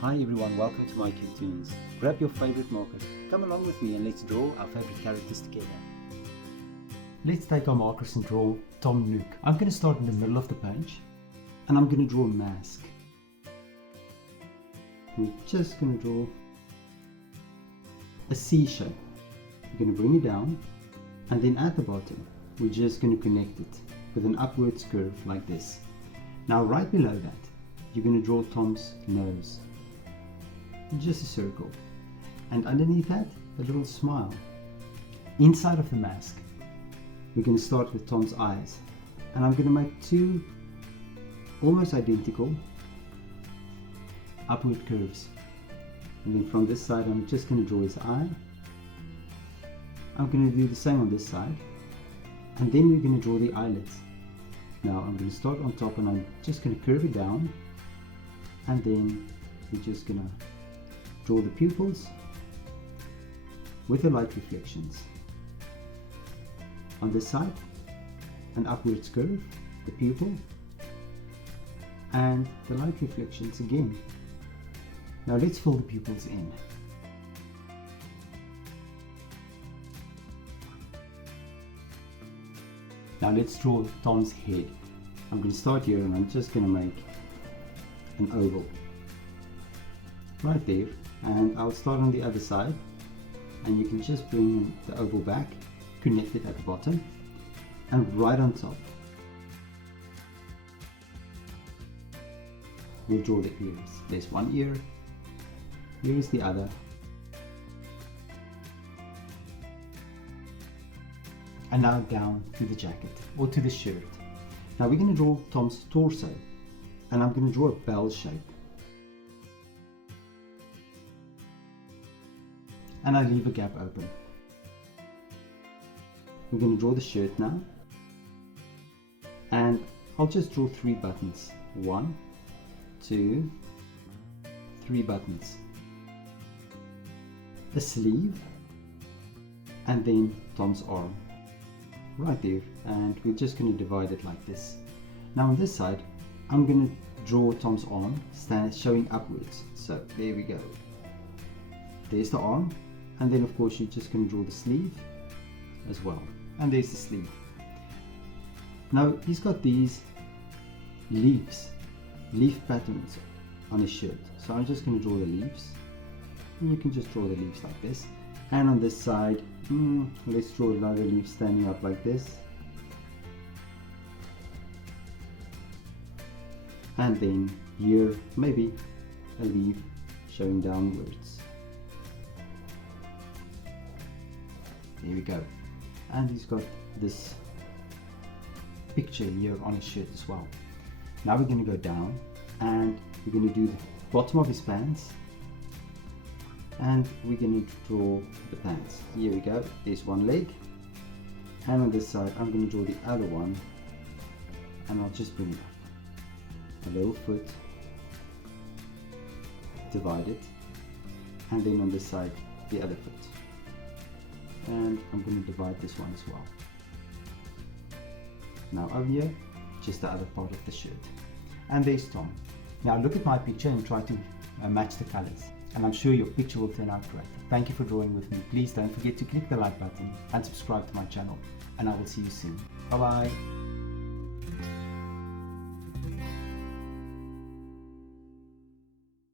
Hi everyone, welcome to mycutetoons. Grab your favorite markers, come along with me and let's draw our favorite characters together. Let's take our markers and draw Tomm Nook. I'm going to start in the middle of the page and I'm going to draw a mask. We're just going to draw a C shape. We're going to bring it down and then at the bottom we're just going to connect it with an upwards curve like this. Now right below that you're going to draw Tomm's nose. Just a circle, and underneath that a little smile. Inside of the mask we're going to start with Tomm's eyes, and I'm going to make two almost identical upward curves, and then from this side I'm just going to draw his eye. I'm going to do the same on this side, and then we're going to draw the eyelids. Now I'm going to start on top and I'm just going to curve it down, and then we're just going to draw the pupils with the light reflections. On this side, an upwards curve, the pupil, and the light reflections again. Now let's fill the pupils in. Now let's draw Tomm's head. I'm going to start here and I'm just going to make an oval right there, and I'll start on the other side, and you can just bring the oval back, connect it at the bottom, and right on top we'll draw the ears. There's one ear, here is the other, and now down to the jacket or to the shirt. Now we're going to draw Tomm's torso, and I'm going to draw a bell shape. And I leave a gap open. We're going to draw the shirt now, and I'll just draw 3 buttons. 1, 2, 3 buttons. A sleeve, and then Tomm's arm. Right there, and we're just going to divide it like this. Now on this side, I'm going to draw Tomm's arm showing upwards. So there we go. There's the arm. And then of course you're just going to draw the sleeve as well, and there's the sleeve. Now he's got these leaf patterns on his shirt, so I'm just going to draw the leaves, and you can just draw the leaves like this. And on this side, let's draw another leaf standing up like this, and then here maybe a leaf showing downwards. There we go. And he's got this picture here on his shirt as well. Now we're going to go down and we're going to do the bottom of his pants, and we're going to draw the pants. Here we go. There's one leg, and on this side I'm going to draw the other one, and I'll just bring it up. A little foot, divide it, and then on this side the other foot. And I'm going to divide this one as well. Now over here, just the other part of the shirt. And there's Tomm. Now look at my picture and try to match the colors. And I'm sure your picture will turn out great. Thank you for drawing with me. Please don't forget to click the like button and subscribe to my channel. And I will see you soon. Bye bye.